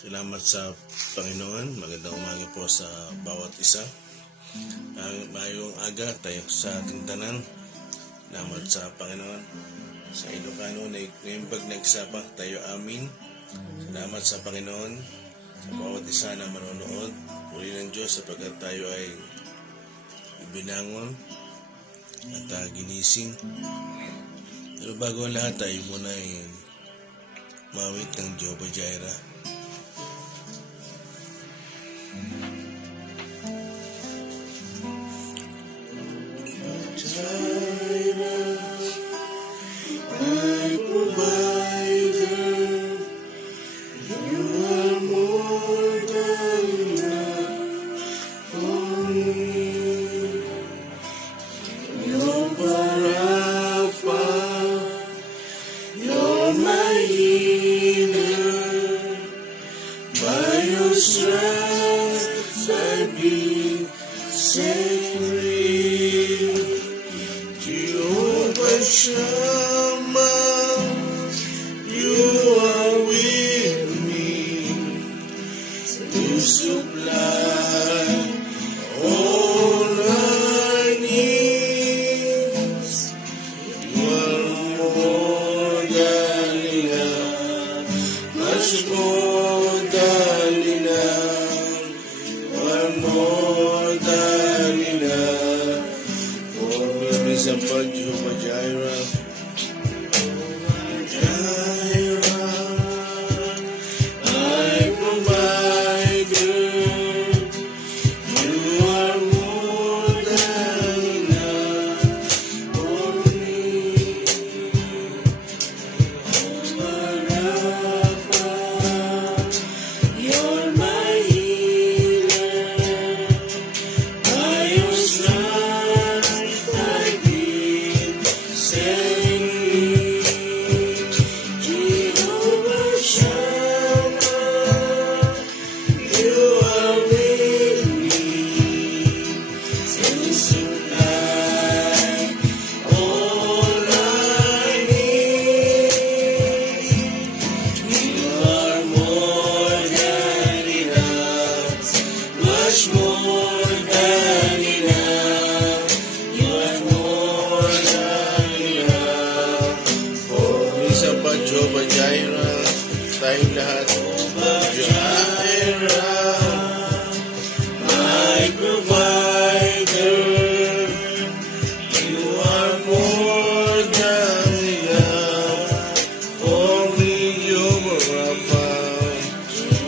Salamat sa Panginoon. Magandang umaga po sa bawat isa. Mayong aga tayo sa ating tanan. Salamat sa Panginoon. Sa Ilocano, ngayong pag nagsapa tayo amin. Salamat sa Panginoon sa bawat isa na manonood. Uli ng Diyos sapagkat tayo ay binangon at ginising. Pero bago ang lahat, tayo muna ay mawit ng Jehovah Jireh. Jehovah Shammah, you are with me to supply all our needs. You are more than enough, much more than enough. You are more than enough. For me, Jehovah Jireh. Jehovah Jireh, tayong lahat. Jireh, my provider, you are more than enough for me. Jehovah Rapha,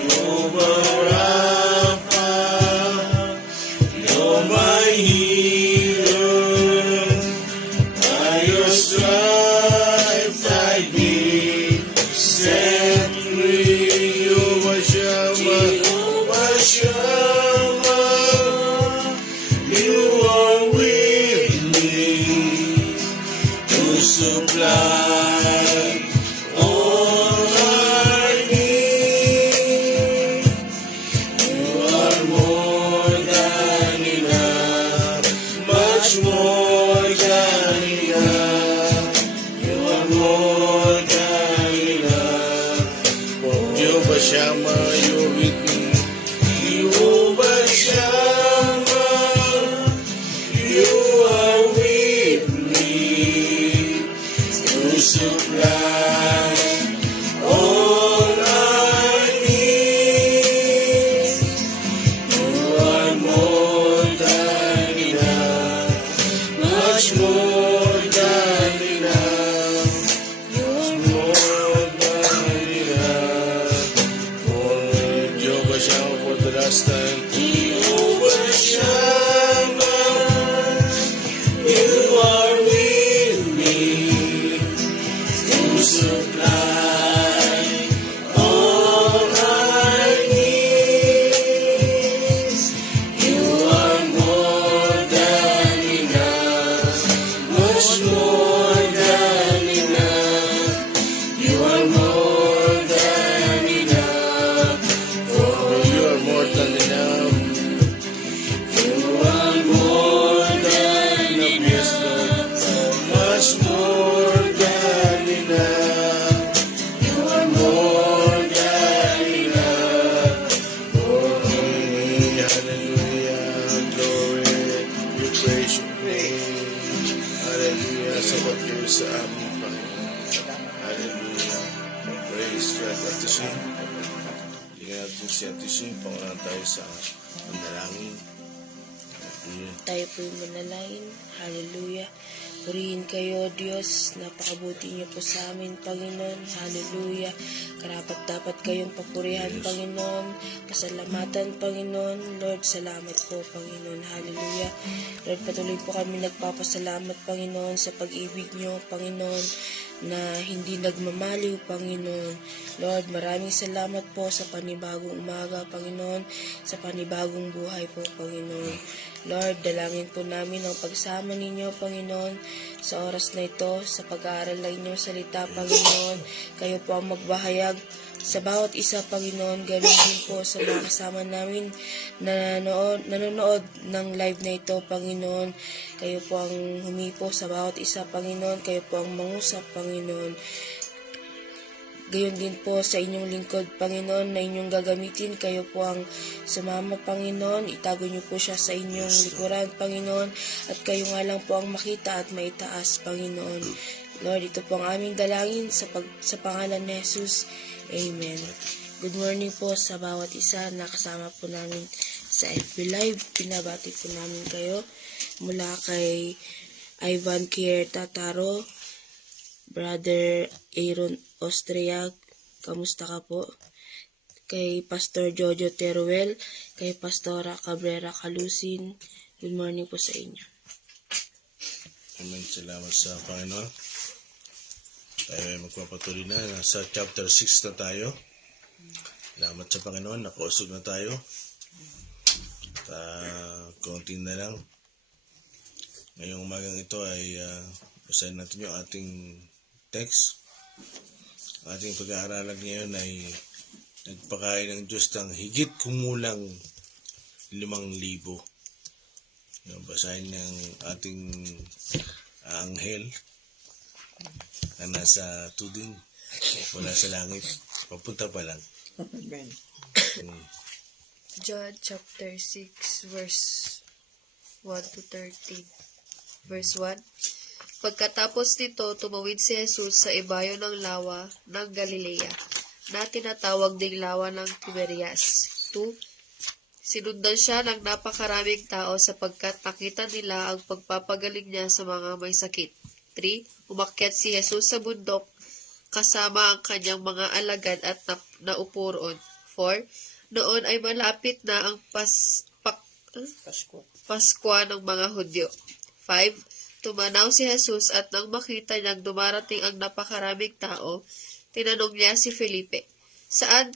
Jehovah Rapha, you're my healer. By your stripes I been set free. Jehovah Shammah, you are with me to supply all our needs. You are more than enough, much more than enough. You are more than enough. Jehovah Shammah, you're with me. Jehovah Shammah, you are with me to supply all our needs. You are more than enough, much more than enough. More than enough for Sisi. Bigyan natin si Ate Sisi. Pangunahan tayo sa panalangin. Tayo po'y manalangin. Hallelujah. Purihin kayo, Diyos. Napakabuti niyo po sa amin, Panginoon. Hallelujah. Karapat dapat kayong papurihan, Yes. Panginoon. Pasalamatan, Panginoon. Lord, salamat po, Panginoon. Hallelujah. Lord, patuloy po kami nagpapasalamat, Panginoon, sa pag-ibig niyo, Panginoon, na hindi nagmamaliw, Panginoon. Lord, maraming salamat po sa panibagong umaga, Panginoon, sa panibagong buhay po, Panginoon. Lord, dalangin po namin ang pagsama ninyo, Panginoon, sa oras na ito, sa pag-aaral ng inyong salita, Panginoon. Kayo po ang magbahayag sa bawat isa, Panginoon. Ganun din po sa mga kasama namin na nanonood ng live na ito, Panginoon. Kayo po ang humipo sa bawat isa, Panginoon. Kayo po ang mangusap, Panginoon. Gayon din po sa inyong lingkod, Panginoon, na inyong gagamitin. Kayo po ang sumama, Panginoon. Itago niyo po siya sa inyong likuran, Panginoon. At kayo nga lang po ang makita at maitaas, Panginoon. Lord, ito po ang aming dalangin sa pangalan ni Jesus. Amen. Good morning po sa bawat isa na kasama po namin sa FB Live. Pinabati po namin kayo mula kay Ivan Kier Tataro, Brother Aaron Austria, kamusta ka po? Kay Pastor Jojo Teruel, kay Pastora Cabrera Calusin, good morning po sa inyo. Amen. Salamat sa Panginoon. Tayo ay magpapatuloy na. Nasa chapter 6 na tayo. Salamat sa Panginoon. Nakausog na tayo. At konti na lang. Ngayong umagang ito ay basahin natin yung ating text. Ating pag-aaralan ngayon ay nagpakain ng Diyos ng higit kumulang 5,000. Yung basahin ng ating anghel na nasa tuding, wala sa langit, papunta pa lang. Amen. John chapter 6 verse 1 to 13. Verse 1. Pagkatapos nito, tumawid si Jesus sa ibayo ng lawa ng Galilea, na tinatawag ding lawa ng Tiberias. 2. Sinundan siya ng napakaraming tao sapagkat nakita nila ang pagpapagaling niya sa mga may sakit. 3. Umakyat si Jesus sa bundok kasama ang kanyang mga alagad at naupo roon. 4. Noon ay malapit na ang Paskwa ng mga Hudyo. 5. Tumanaw si Jesus at nang makita niyang dumarating ang napakaraming tao, tinanong niya si Felipe, Saan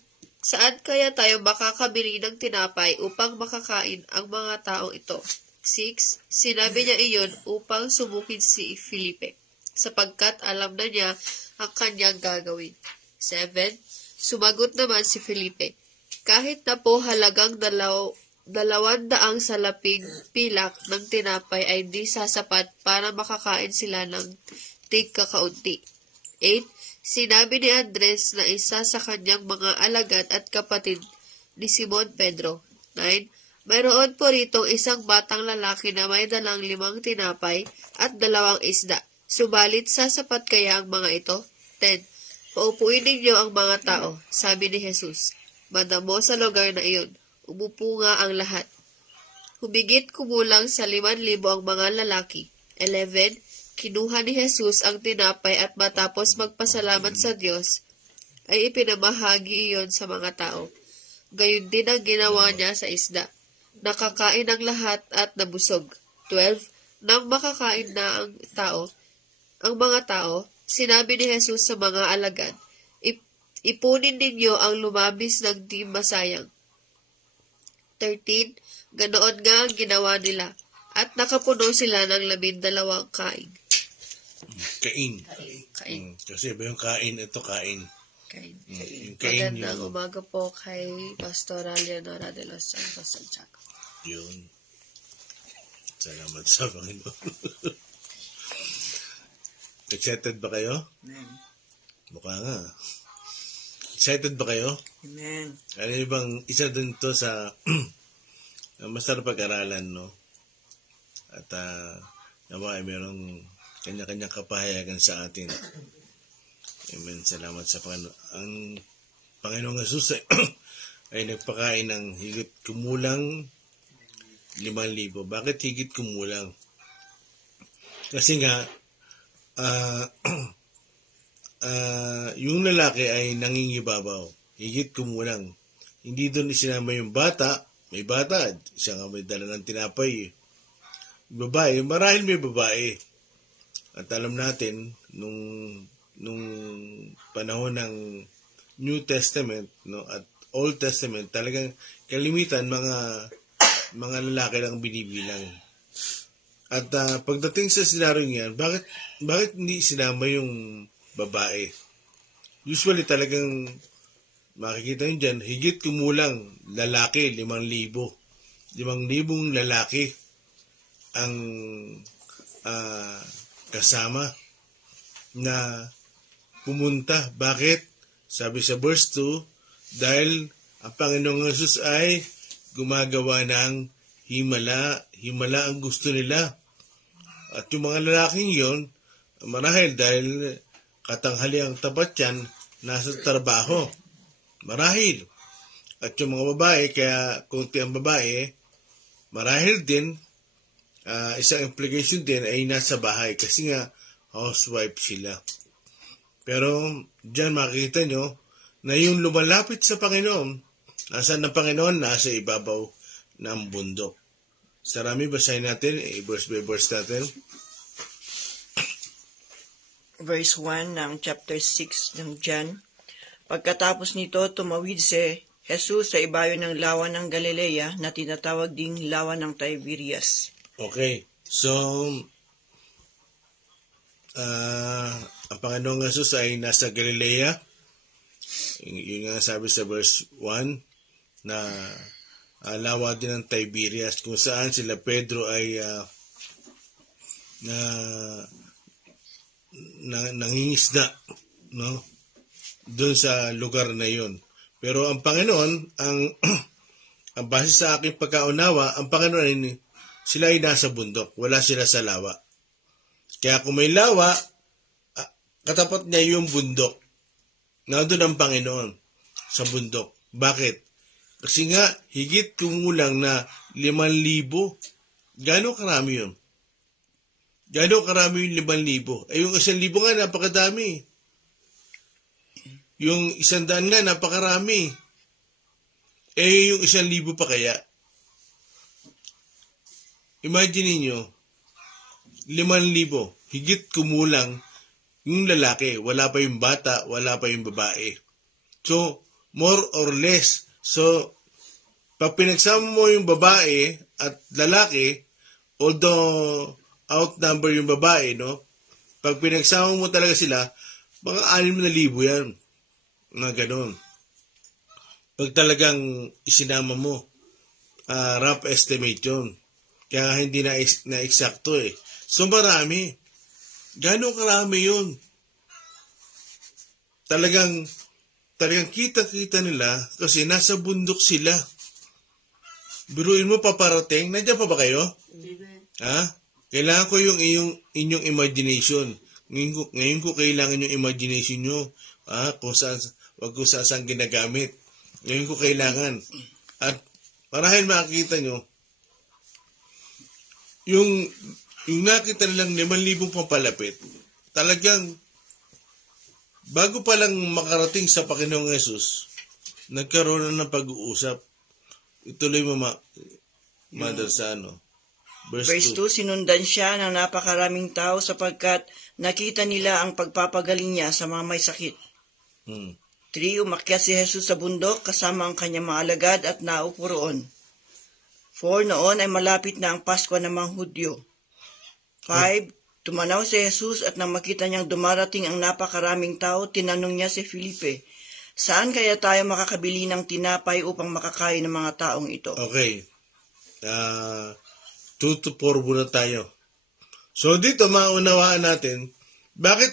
kaya tayo makakabili ng tinapay upang makakain ang mga taong ito? 6. Sinabi niya iyon upang subukin si Felipe, sapagkat alam na niya ang kanyang gagawin. 7. Sumagot naman si Felipe, kahit na po halagang 200 salaping pilak ng tinapay ay di sasapat para makakain sila ng tig-kakaunti. 8. Sinabi ni Andres na isa sa kanyang mga alagad at kapatid ni Simon Pedro. 9. Mayroon po ritong isang batang lalaki na may dalang 5 tinapay at 2 isda. Subalit sasapat kaya ang mga ito? 10. Paupuin ninyo ang mga tao, sabi ni Jesus. Madamo sa lugar na iyon. Umupo nga ang lahat. Humigit kumulang sa 5,000 ang mga lalaki. 11. Kinuha ni Jesus ang tinapay at matapos magpasalamat sa Diyos, ay ipinamahagi iyon sa mga tao. Gayon din ang ginawa niya sa isda. Nakakain ang lahat at nabusog. 12. Nang makakain na ang mga tao, sinabi ni Jesus sa mga alagad, ipunin ninyo ang lumabis ng di masayang. 13. Ganoon nga ang ginawa nila, at nakapuno sila ng 12 kain. Kain. Kain. Kasi iba yung kain, ito kain. Kain. Yung kain Magandang yung umaga po kay Pastora Leonora de los Santos Santiago. yun. Salamat sa Panginoon. Excited ba kayo? Amen. Mukha nga. Excited ba kayo? Amen. Ano yung bang isa din to sa masarap pag-aralan, no? At nawa ay mayroong kanya-kanyang kapahayagan sa atin. Amen. Salamat sa Panginoon. Ang Panginoong Jesus ay, ay nagpakain ng higit kumulang 5,000. Bakit higit kumulang? Kasi nga, ah, yung lalaki ay nangingibabaw. Higit kumulang. Hindi doon isinama yung bata. May bata. Siya nga may dala ng tinapay. Babae. Marahil may babae. At alam natin, nung panahon ng New Testament, no, at Old Testament, talagang kalimitan mga lalaki lang binibilang. At pagdating sa senaryo yan, bakit hindi sinama yung babae? Usually talagang makikita nyo dyan, higit kumulang lalaki, 5,000. 5,000 lalaki ang kasama na pumunta. Bakit? Sabi sa verse 2, dahil ang Panginoong Jesus ay gumagawa ng himala ang gusto nila. At yung mga lalaking yon, marahil dahil katanghali ang tapat yan, nasa trabaho. Marahil. At yung mga babae, kaya kunti ang babae, marahil din, isang implication din ay nasa bahay kasi nga housewife sila. Pero dyan makikita nyo na yung lumalapit sa Panginoon, nasaan ang Panginoon? Nasa ibabaw ng bundok. Sarami, basahin natin, verse by verse natin. Verse 1 ng chapter 6 ng John. Pagkatapos nito, tumawid si Jesus sa ibayo ng lawa ng Galilea na tinatawag ding lawa ng Tiberias. Okay, so ang Panginoong Jesus ay nasa Galilea. Yun nga sabi sa verse 1 na lawa din ng Tiberias kung saan sila Pedro ay nangingisda, no? Doon sa lugar na yun. Pero ang Panginoon, ang base sa aking pagkaunawa, ang Panginoon ay sila ay nasa bundok, wala sila sa lawa. Kaya kung may lawa, katapat niya yung bundok. Nandun ang Panginoon sa bundok. Bakit? Kasi nga, higit kumulang na 5,000. Gano'ng karami yun? Gano'ng karami yung 5,000? Ay yung 1,000 nga, napakadami. Yung 100 nga, napakarami. Eh, yung 1,000 pa kaya? Imagine niyo 5,000. Higit kumulang yung lalaki. Wala pa yung bata, wala pa yung babae. So, more or less. So, pag pinagsama mo yung babae at lalaki, although outnumber yung babae, no? Pag pinagsama mo talaga sila, mga 6,000 yan. Mga ganon. Pag talagang isinama mo, rough estimate yun. Kaya hindi na eksakto eh. So marami. Gano'ng karami yun? Talagang kita-kita nila kasi nasa bundok sila. Biruin mo paparating. Nandiyan pa ba kayo? Ha? Kailangan ko yung inyong imagination. Ngayon ko kailangan yung imagination nyo. Kung saan ginagamit. Ngayon ko kailangan. At marahil makikita nyo, yung nakita nilang 5,000 pampalapit, talagang bago pa lang makarating sa Panginoong Yesus, nagkaroon na ng pag-uusap. Ituloy mo, Mother, sa Verse 2, sinundan siya ng napakaraming tao sapagkat nakita nila ang pagpapagaling niya sa mga may sakit. 3, umakyat si Jesus sa bundok kasama ang kanyang mga alagad at naupo roon. 4, noon ay malapit na ang Pasko ng mga Hudyo. 5, tumanaw si Jesus at nang makita niyang dumarating ang napakaraming tao, tinanong niya si Felipe, saan kaya tayo makakabili ng tinapay upang makakain ng mga taong ito? Okay. 2 to 4 muna tayo. So dito maunawaan natin, bakit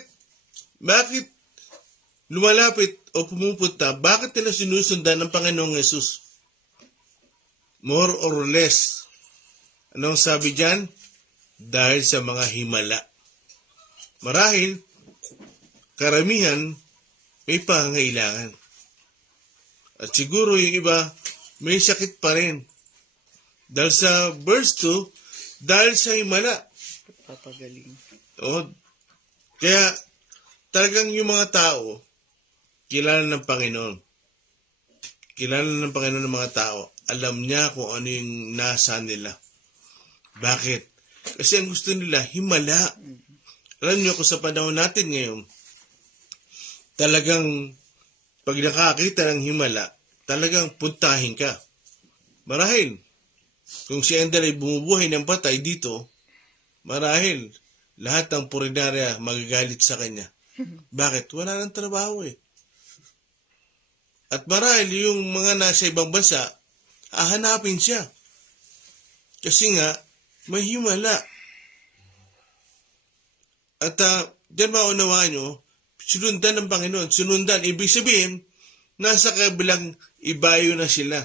lumalapit o pumupunta, bakit nila sinusundan ng Panginoong Yesus? More or less. Anong sabi dyan? Dahil sa mga himala. Marahil, karamihan, may pangangailangan. At siguro yung iba, may sakit pa rin. Dahil sa verse 2, dahil sa himala. Papagaling. O, kaya talagang yung mga tao, kilala ng Panginoon. Kilala ng Panginoon ng mga tao. Alam niya kung ano yung nasa nila. Bakit? Kasi ang gusto nila, himala. Alam niyo kung sa panahon natin ngayon, talagang pag nakakita ng himala, talagang puntahin ka. Marahil, kung si Ender ay bumubuhay ng patay dito, marahil, lahat ng purinarya magagalit sa kanya. Bakit? Wala nang trabaho eh. At marahil yung mga nasa ibang bansa, hahanapin siya. Kasi nga, may himala. At diyan maunawaan nyo, sinundan ng Panginoon. Sinundan, ibig sabihin, nasa kabilang ibayo na sila.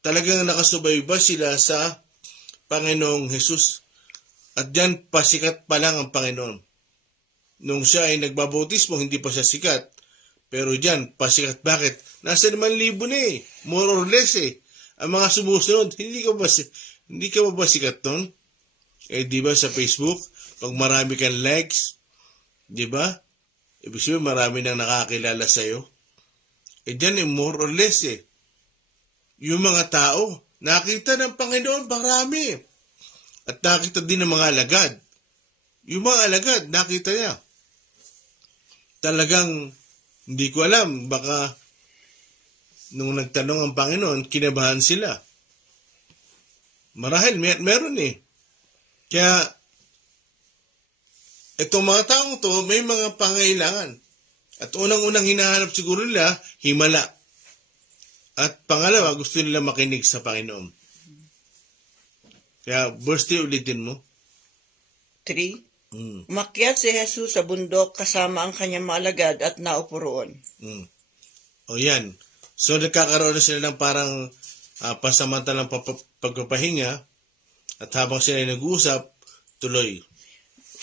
Talagang nakasubayba sila sa Panginoong Jesus. At diyan, pasikat pa lang ang Panginoon. Nung siya ay nagbabautismo, hindi pa siya sikat. Pero diyan, pasikat. Bakit? Nasa 5,000 na eh. More or less eh. Ang mga sumusunod, hindi ka ba sikat nun? Eh, di ba sa Facebook, pag marami kang likes, di ba? Ibig sabihin, marami nang nakakilala sa'yo. Eh, dyan eh, more or less eh. Yung mga tao, nakita ng Panginoon, marami. At nakita din ng mga alagad. Yung mga alagad, nakita niya. Talagang, hindi ko alam, baka nung nagtanong ang Panginoon, kinabahan sila. Marahil, meron eh. Kaya, itong mga taong to, may mga pangailangan. At unang-unang hinahanap siguro nila, himala. At pangalawa, gusto nila makinig sa Panginoon. Kaya, verse 3 ulitin mo. 3. Umakyat si Jesus sa bundok kasama ang kanyang mga alagad at naupo roon. O yan. So, nagkakaroon na sila ng parang pasamantalang pagpapahinga at habang sila ay nag-uusap, tuloy.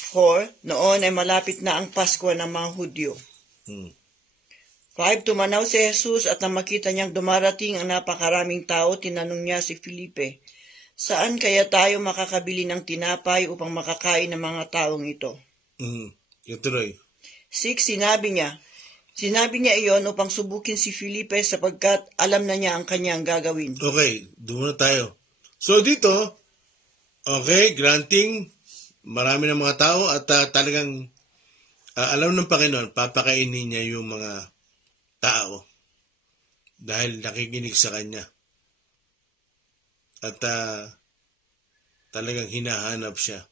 4. Noon ay malapit na ang Pasko ng mga Hudyo. 5. Tumanaw si Jesus at nang makita niyang dumarating ang napakaraming tao, tinanong niya si Felipe, saan kaya tayo makakabili ng tinapay upang makakain ng mga taong ito? Yung tuloy. 6. Sinabi niya iyon upang subukin si Felipe sapagkat alam na niya ang kanyang gagawin. Okay, doon na tayo. So dito, okay, granting, marami ng mga tao at talagang alam ng Panginoon, papakainin niya yung mga tao dahil nakikinig sa Kanya. At talagang hinahanap siya.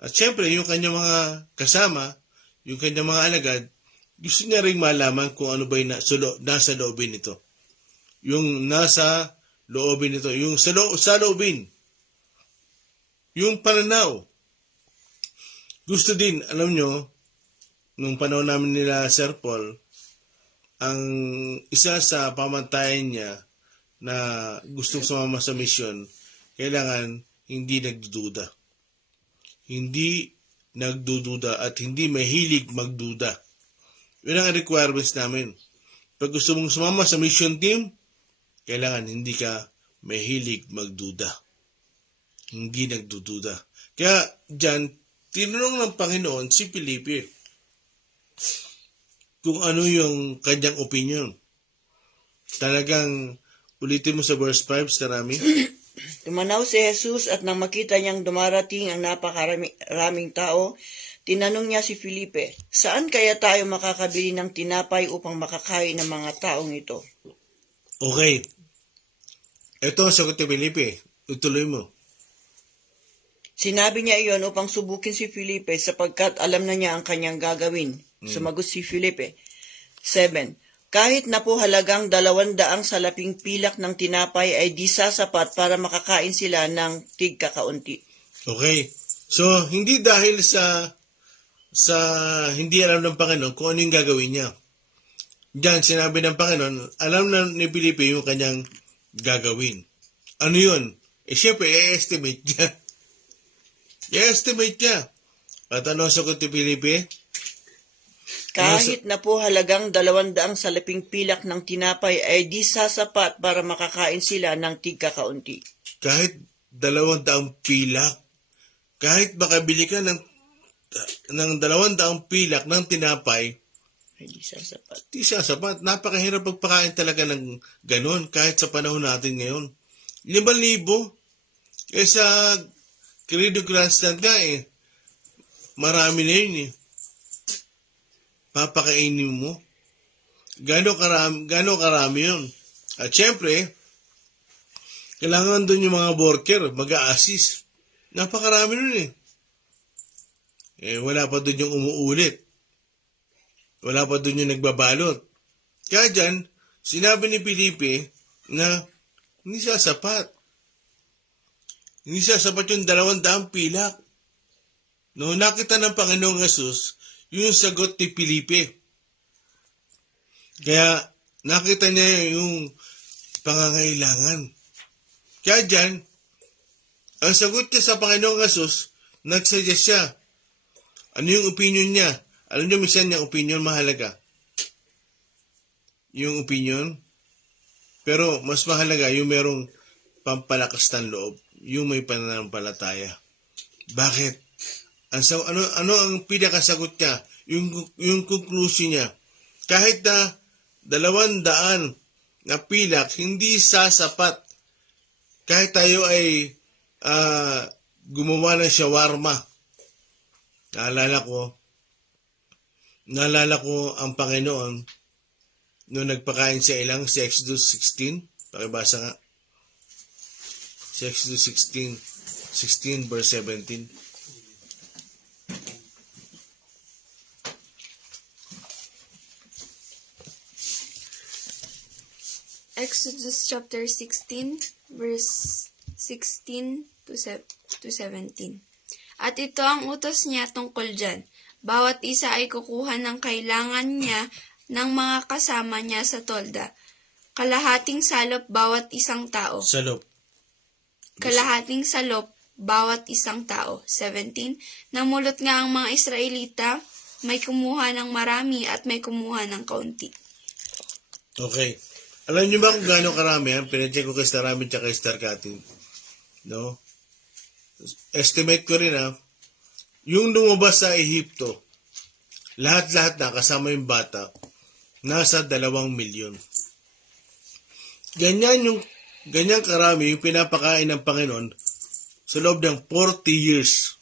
At syempre, yung kanyang mga kasama, yung kanyang mga alagad, gusto niya rin malaman kung ano ba yung nasa loobin nito. Yung nasa loobin nito. Yung sa loobin. Yung pananaw. Gusto din, alam nyo, nung panahon namin nila Sir Paul, ang isa sa pamantayan niya na gustong sumama sa mission, kailangan hindi nagdududa. Hindi nagdududa at hindi mahilig magduda. Yun ang requirements namin. Pag gusto mong sumama sa mission team, kailangan hindi ka mahilig magduda. Hindi nagdududa. Kaya dyan, tinanong ng Panginoon si Felipe kung ano yung kanyang opinion. Talagang, ulitin mo sa verse 5, Sarami. Tumanaw si Jesus at nang makita niyang dumarating ang napakaraming tao, tinanong niya si Felipe, saan kaya tayo makakabili ng tinapay upang makakain ng mga taong ito? Okay. Ito ang sagot ni Felipe. Ituloy mo. Sinabi niya iyon upang subukin si Felipe sapagkat alam na niya ang kanyang gagawin. Sumagot si Felipe. 7. Kahit na po halagang 200 salaping pilak ng tinapay ay di sasapat para makakain sila ng tigkakaunti. Okay. So, hindi dahil sa hindi alam ng Panginoon kung ano yung gagawin niya. Diyan, sinabi ng Panginoon, alam na ni Felipe yung kanyang gagawin. Ano yun? Siyempre, i-estimate niya. I-estimate niya. At ano ang sagot ni Felipe? Kahit na po halagang 200 salaping pilak ng tinapay ay di sasapat para makakain sila ng tigkakaunti. Kahit 200 pilak, kahit makabili ka ng 200 pilak ng tinapay, Ay di sasapat. di siya sapat. Napakahirap pagpakain talaga ng ganon kahit sa panahon natin ngayon. 5,000 kaysa Credo Grandstand ka marami na yun Papakainin mo. Gano'ng karami yun. At syempre, kailangan doon yung mga worker, mag-a-assist. Napakarami nun wala pa doon yung umuulit. Wala pa doon yung nagbabalot. Kaya dyan, sinabi ni Felipe na hindi siya sapat. Hindi siya sapat yung 200 pilak. No, nakita ng Panginoong Jesus yung sagot ni Felipe. Kaya nakita niya yung pangangailangan. Kaya dyan, ang sagot niya sa Panginoong Jesus, nagsuggest siya. Ano yung opinion niya? Alam niyo, minsan yung opinion mahalaga. Yung opinion. Pero mas mahalaga yung merong pampalakas ng loob. Yung may pananampalataya. Bakit? Ano ang pinakasagot niya? Yung conclusion niya. Kahit na 200 na pilak, hindi sasapat. Kahit tayo ay gumawa ng shawarma. Naalala ko ang Panginoon nung nagpakain sa ilang sa Exodus 16. Pakibasa nga. Sa Exodus 16 verse 17. Exodus chapter 16, verse 16 to 17. At ito ang utos niya tungkol dyan. Bawat isa ay kukuha ng kailangan niya ng mga kasama niya sa tolda. Kalahating salop bawat isang tao. Salop. Kalahating salop bawat isang tao. 17. Namulot nga ang mga Israelita, may kumuha ng marami at may kumuha ng kaunti. Okay. Alam niyo ba kung gaano karami? Pinacheck ko kay Star Ramin at kay Star Katin. No? Estimate ko rin yung lumabas sa Ehipto, lahat-lahat na kasama yung bata, nasa 2 milyon. Ganyan karami yung pinapakain ng Panginoon sa loob ng 40 years.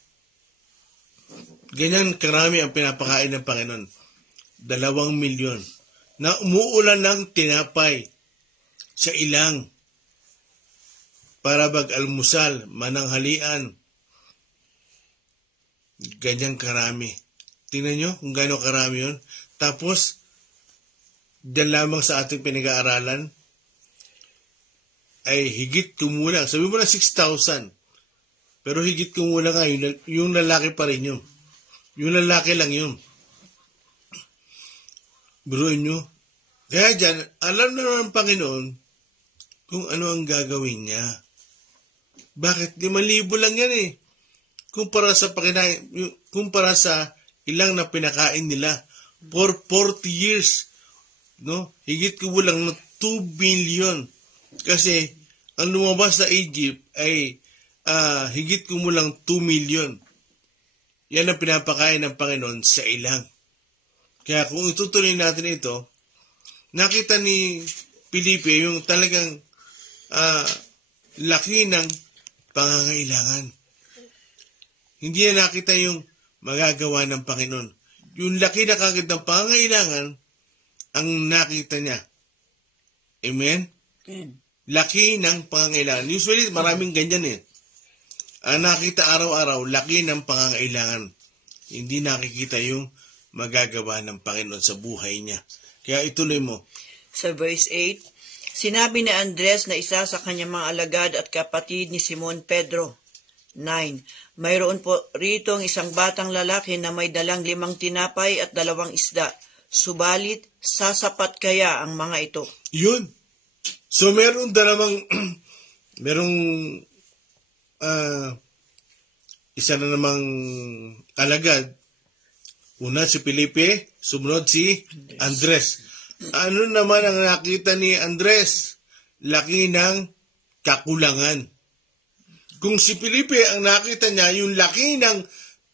Ganyan karami ang pinapakain ng Panginoon. 2 milyon. Na umuulan ng tinapay sa ilang para bag-almusal, mananghalian. Ganyang karami. Tingnan nyo kung gaano karami yun. Tapos, dyan lamang sa ating pinag-aaralan, ay higit kumulang. Sabi mo na 6,000. Pero higit kumulang nga, yung lalaki pa rin yun. Yung lalaki lang yun. Biruin nyo. Kaya dyan, alam na naman ng Panginoon kung ano ang gagawin niya. Bakit? 5,000 lang yan Kumpara sa ilang na pinakain nila for 40 years. No? Higit kumulang na 2 billion. Kasi ang lumabas sa Egypt ay higit kumulang 2 million. Yan ang pinapakain ng Panginoon sa ilang. Kaya kung itutuloy natin ito, nakita ni Felipe yung talagang laki ng pangangailangan. Hindi na nakita yung magagawa ng Panginoon. Yung laki na kagad ng pangangailangan ang nakita niya. Amen? Laki ng pangangailangan. Usually, maraming ganyan Ang nakita araw-araw, laki ng pangangailangan. Hindi nakikita yung magagawa ng Panginoon sa buhay niya. Kaya ituloy mo. Sa verse 8, sinabi ni Andres na isa sa kanyang mga alagad at kapatid ni Simon Pedro. 9. Mayroon po rito ang isang batang lalaki na may dalang 5 tinapay at 2 isda. Subalit, sasapat kaya ang mga ito? Yun. So, merong isa na namang alagad. Una si Felipe, Sumunod si Andres. Ano naman ang nakita ni Andres? Laki ng kakulangan. Kung si Felipe ang nakita niya, yung laki ng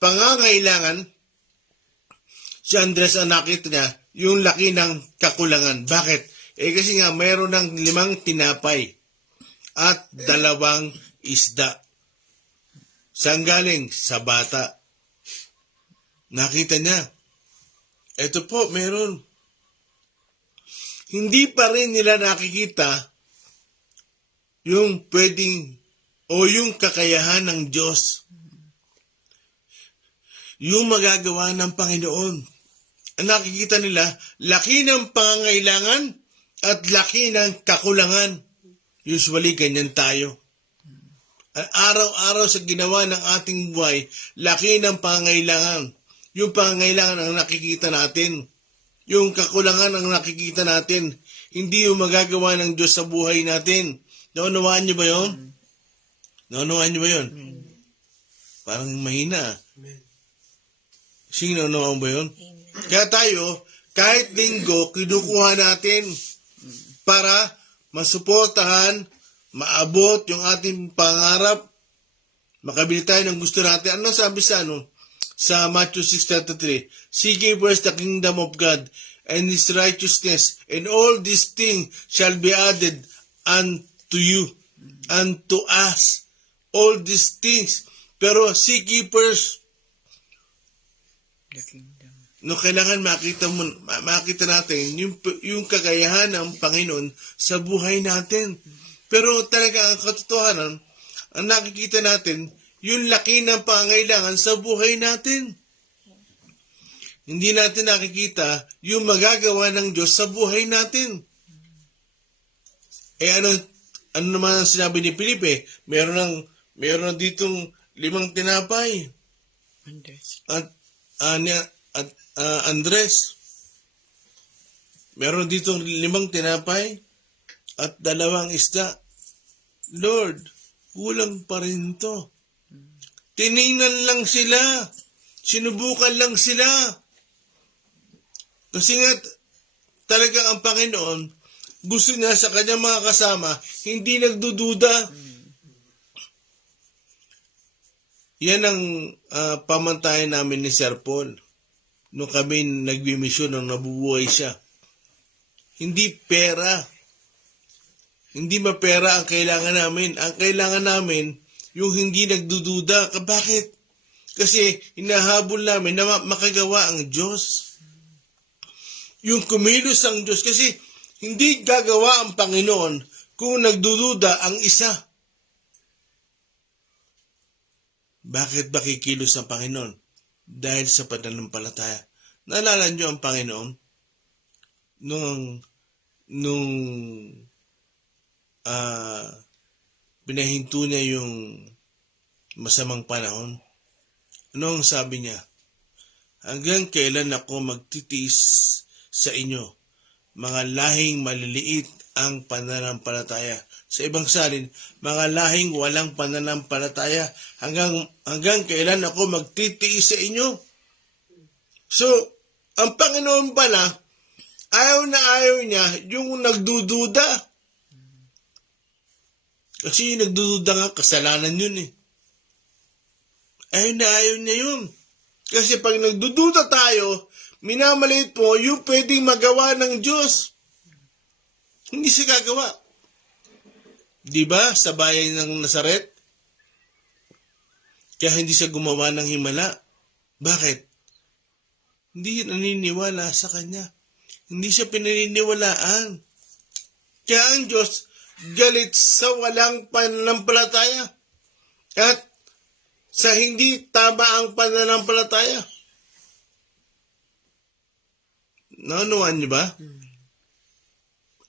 pangangailangan, si Andres ang nakita niya, yung laki ng kakulangan. Bakit? Kasi nga mayroon ng 5 tinapay at 2 isda. Saan galing? Sa bata. Nakita niya. Ito po, meron. Hindi pa rin nila nakikita yung pwedeng o yung kakayahan ng Diyos. Yung magagawa ng Panginoon. Ang nakikita nila, laki ng pangangailangan at laki ng kakulangan. Usually, ganyan tayo. Araw-araw sa ginawa ng ating buhay, laki ng pangangailangan. Yung pangangailangan ang nakikita natin. Yung kakulangan ang nakikita natin. Hindi yung magagawa ng Diyos sa buhay natin. Naunawaan niyo ba yun? Naunawaan niyo ba yun? Parang mahina. Sino naunawaan ba yun? Kaya tayo, kahit linggo, kinukuha natin para masuportahan, maabot yung ating pangarap, makabili tayo ng gusto natin. Ano sabi sa sa Matthew 6:33, seek ye first the kingdom of God and His righteousness, and all these things shall be added unto you, unto us. All these things. Pero seek ye first. No, kailangan makita natin yung kakayahan ng Panginoon sa buhay natin. Pero talaga ang katotohanan, ang nakikita natin, yung laki ng pangangailangan sa buhay natin. Hindi natin nakikita yung magagawa ng Diyos sa buhay natin. Ano naman ang sinabi ni Felipe? Meron na ditong 5 tinapay. At Andres, meron ditong 5 tinapay at 2 isda. Lord, kulang pa rin to. Tiningnan lang sila. Sinubukan lang sila. Kasi nga, talaga ang Panginoon, gusto niya sa kanyang mga kasama, hindi nagdududa. Yan ang pamantayan namin ni Sir Paul. Nung kami nagbimisyon nung nabubuhay siya. Hindi pera. Hindi mapera ang kailangan namin. Ang kailangan namin, yung hindi nagdududa. Bakit? Kasi hinahabol namin na makagawa ang Diyos. Yung kumilos ang Diyos. Kasi hindi gagawa ang Panginoon kung nagdududa ang isa. Bakit ba kikilos ang Panginoon? Dahil sa pananampalataya. Naalala niyo ang Panginoon? Nung pinahinto niya yung masamang panahon. Ano ang sabi niya? Hanggang kailan ako magtitiis sa inyo, mga lahing maliliit ang pananampalataya. Sa ibang salin, mga lahing walang pananampalataya. Hanggang kailan ako magtitiis sa inyo? So, ang Panginoon pala, ayaw na ayaw niya yung nagdududa. Kasi yung nagdududa nga, kasalanan yun eh. Ayaw niya yun. Kasi pag nagdududa tayo, minamaliit mo yung pwedeng magawa ng Diyos. Hindi siya gagawa. Diba? Sa bayan ng Nazaret? Kaya hindi siya gumawa ng himala. Bakit? Hindi naniniwala sa kanya. Hindi siya pinaniniwalaan. Kaya ang Diyos galit sa walang pananampalataya. At sa hindi tama ang pananampalataya. Naunuan niyo ba?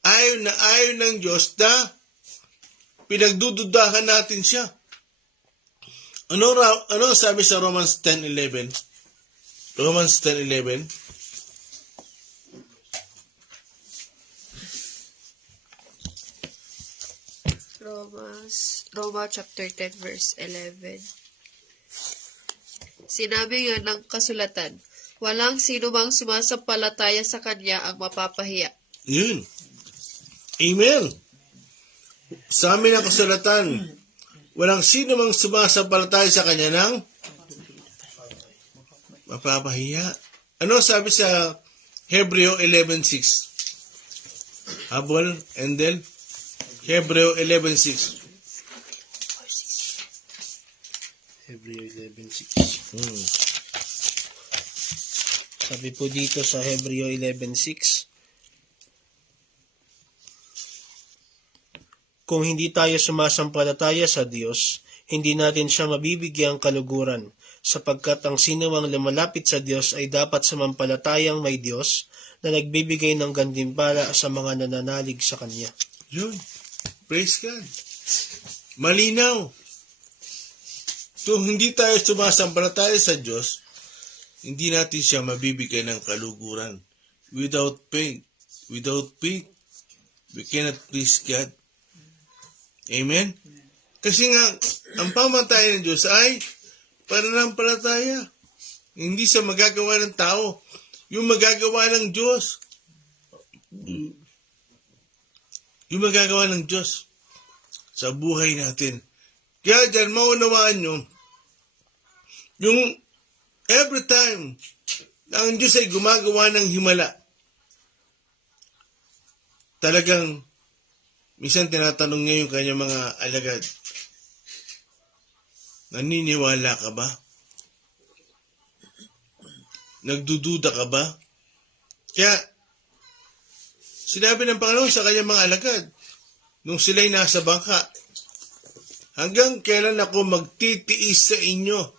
Ayaw ng Diyos na pinagdududahan natin siya. Ano sabi sa Romans 10:11? Romans 10:11. Roma chapter 10 verse 11. Sinabi nga ng kasulatan, Walang sino mang sumasampalataya sa Kanya ang mapapahiya. Yun. Amen. Sa amin ang kasulatan, walang sino mang sumasampalataya sa Kanya ng mapapahiya. Ano sabi sa Hebreo 11:6? Habol, Endel? Hebreo 11:6. Hebreo 11:6. Hmm. Sabi po dito sa Hebreo 11:6, kung hindi tayo sumasampalataya sa Diyos, hindi natin siya mabibigyang kaluguran, sapagkat ang sino mang lumalapit sa Diyos ay dapat sumampalatayang may Diyos na nagbibigay ng gantimpala sa mga nananalig sa Kanya. Yun. Praise God. Malinaw. Kung hindi tayo sumasampalataya sa Diyos, hindi natin siya mabibigay ng kaluguran. Without faith, we cannot please God. Amen? Kasi nga, ang pamantayan ng Diyos ay pananampalataya. Hindi sa magagawa ng tao. Yung magagawa ng Diyos. Yung magagawa ng Diyos sa buhay natin. Kaya dyan, maunawaan nyo, yung every time na ang Diyos ay gumagawa ng himala, talagang minsan tinatanong niya yung kanyang mga alagad, naniniwala ka ba? Nagdududa ka ba? Kaya, sinabi ng Panginoon sa kanyang mga alagad, nung sila'y nasa bangka, hanggang kailan ako magtitiis sa inyo,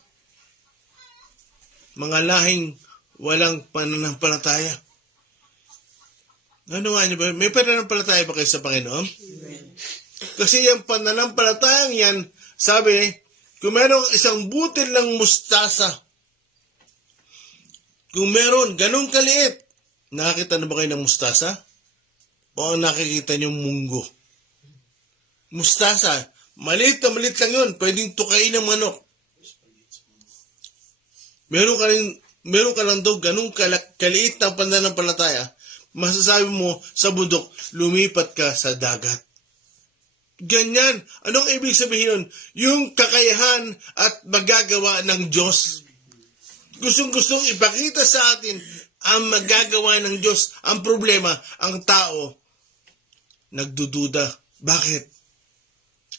mga lahing walang pananampalataya. Ano nga niyo ba? May pananampalataya ba kayo sa Panginoon? Kasi yung pananampalatayang yan, sabi, kung merong isang butil ng mustasa, kung meron ganun kaliit, nakakita na ba kayo ng mustasa? O nakikita niyo munggo? Mustasa, maliit na maliit lang yun, pwedeng tukain ng manok. Meron ka lang daw ganung kaliit na pananampalataya, masasabi mo sa bundok, lumipat ka sa dagat. Ganyan. Anong ibig sabihin nun? Yung kakayahan at magagawa ng Diyos. Gustong-gustong ipakita sa atin ang magagawa ng Diyos. Ang problema, ang tao, nagdududa. Bakit?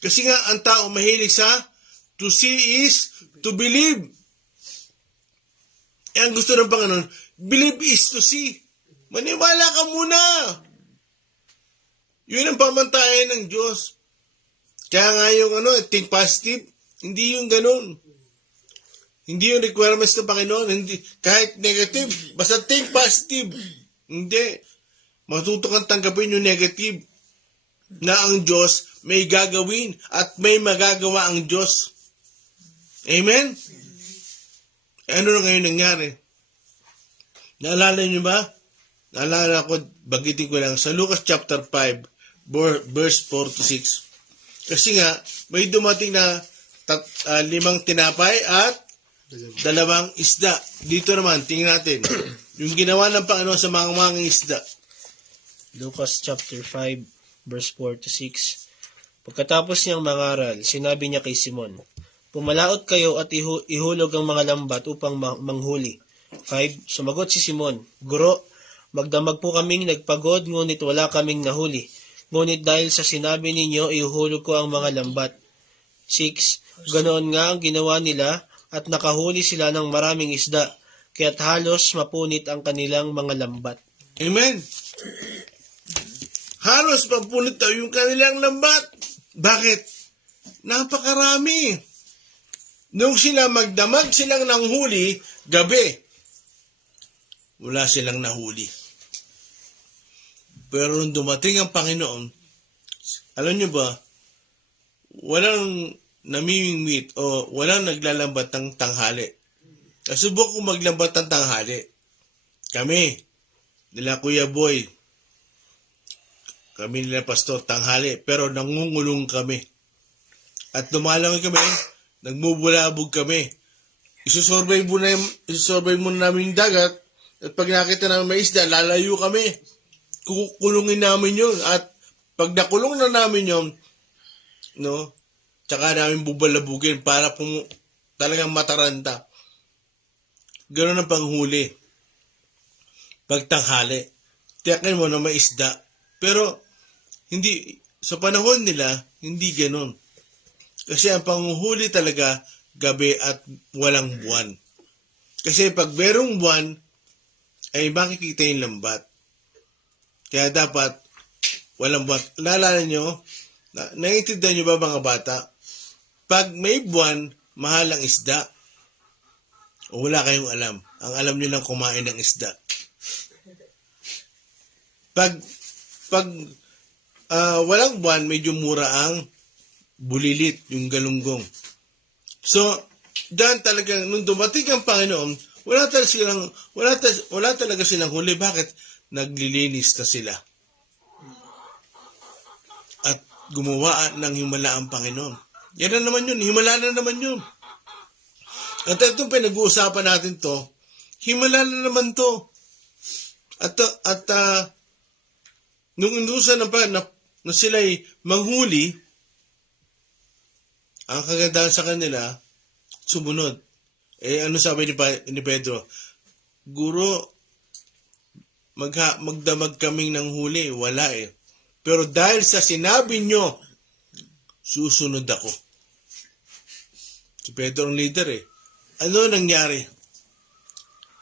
Kasi nga, ang tao mahilig sa to see is to believe. Ang gusto ng Panginoon, believe is to see. Maniwala ka muna. Yun ang pamantayan ng Diyos. Kaya nga yung think positive, hindi yung ganun. Hindi yung requirements ng Panginoon. Hindi, kahit negative, basta think positive. Hindi. Matuto kang tanggapin yung negative. Na ang Diyos may gagawin at may magagawa ang Diyos. Amen? Ano na ngayon nangyari? Naalala niyo ba? Naalala ko, bagitin ko lang, sa Lucas chapter 5, verse 4 to 6. Kasi nga, may dumating na 5 tinapay at 2 isda. Dito naman, tingnan natin. Yung ginawa ng Panginoon sa mga isda. Lucas chapter 5, verse 4 to 6. Pagkatapos niyang mangaral, sinabi niya kay Simon, pumalaot kayo at ihulog ang mga lambat upang manghuli. 5. Sumagot si Simon, Guro, magdamag po kaming nagpagod, ngunit wala kaming nahuli. Ngunit dahil sa sinabi ninyo, ihulog ko ang mga lambat. 6. Ganoon nga ang ginawa nila at nakahuli sila ng maraming isda, kaya't halos mapunit ang kanilang mga lambat. Amen. Halos mapunit daw yung kanilang lambat. Bakit? Napakarami. Nung sila magdamag silang nanghuli, gabi, wala silang nahuli. Pero nung dumating ang Panginoon, alam niyo ba, walang namimingwit o walang naglalambat ng tanghali. Kasubok ko maglambat ng tanghali. Kami, nila Kuya Boy, kami nila Pastor, tanghali, pero nangungulong kami. At lumalangoy kami, nagmubulabog kami. isusurvey muna namin yung dagat, at pag nakita namin may isda, lalayo kami. Kukulungin namin yun. At pag nakulong na namin yun, no, tsaka namin bubalabugin para talagang mataranta. Ganoon ang panghuli. Pagtanghali. Tiyakin mo na may isda. Pero, hindi, sa panahon nila, hindi ganoon. Kasi ang panghuli talaga, gabi at walang buwan. Kasi pag merong buwan, ay makikita yung lambat. Kaya dapat, walang buwan. Naalala nyo, naiintindihan nyo ba mga bata? Pag may buwan, mahal ang isda. O wala kayong alam. Ang alam nyo lang kumain ng isda. Pag walang buwan, medyo mura ang bulilit, yung galunggong. So, dahil talagang, nung dumating ang Panginoon, wala talaga silang huli. Bakit? Naglilinis na sila. At gumawa ng himala ang Panginoon. Yan na naman yun. Himala na naman yun. At itong pinag-uusapan natin to, himala na naman to. At nung inusan na sila'y manghuli, ang kagandahan sa kanila, sumunod. Ano sabi ni Pedro? Guro, magdamag kaming ng huli. Wala eh. Pero dahil sa sinabi nyo, susunod ako. Si Pedro ang leader eh. Ano nangyari?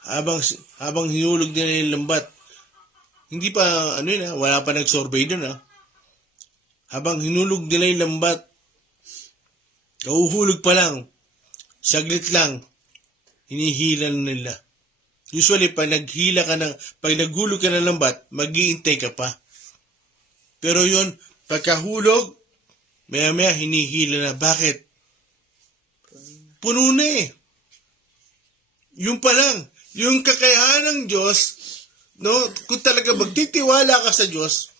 Habang hinulog nila yung lambat, hindi pa, wala pa nag-survey dun Habang hinulog nila yung lambat, kauhulog pa lang, saglit lang, hinihila nila. Usually, pag naghulog ka ng lambat, mag-iintay ka pa. Pero yun, pagkahulog, maya-maya hinihila na. Bakit? Puno na eh. Yung pa lang, yung kakayahan ng Diyos, no, kung talaga magtitiwala ka sa Diyos,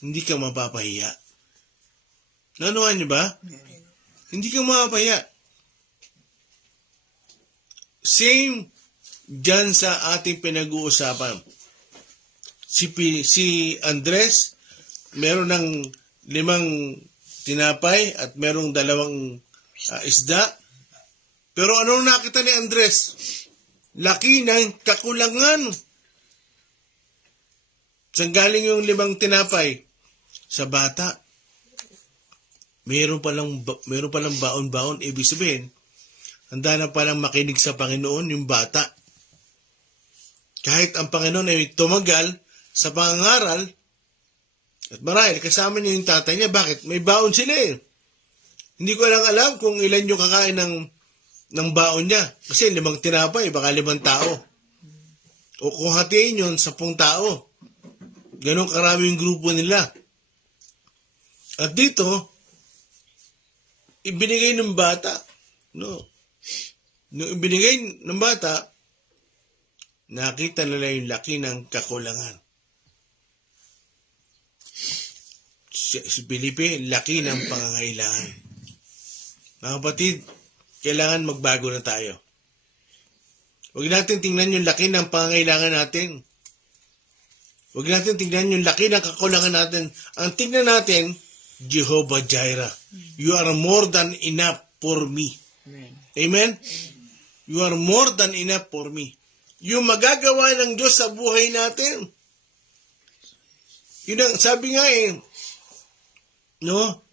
hindi ka mapapahiya. Nanuhan niyo ba? Hindi ka mapapahiya. Same dyan sa ating pinag-uusapan. Si Andres, meron ng 5 tinapay at merong 2 isda. Pero ano nakita ni Andres? Laki ng kakulangan. Saan galing yung 5 tinapay? Sa bata. Meron palang baon-baon. Ibig sabihin, handa na palang makinig sa Panginoon yung bata. Kahit ang Panginoon ay tumagal sa pangangaral, at marahil kasama niya yung tatay niya, bakit? May baon sila eh. Hindi ko lang alam kung ilan yung kakain ng baon niya. Kasi 5 tinapay, baka 5 tao. O kung hatiin yun, 10 tao. Ganon karami yung grupo nila. At dito, ibinigay ng bata. No. Nung ibinigay ng bata, nakita nila yung laki ng kakulangan. Si Felipe, laki ng pangangailangan. Mga kapatid, kailangan magbago na tayo. Huwag natin tingnan yung laki ng pangangailangan natin. Huwag natin tingnan yung laki ng kakulangan natin. Ang tingnan natin, Jehovah Jireh. You are more than enough for me. Amen? You are more than enough for me. Yung magagawa ng Diyos sa buhay natin. Yun ang sabi nga no?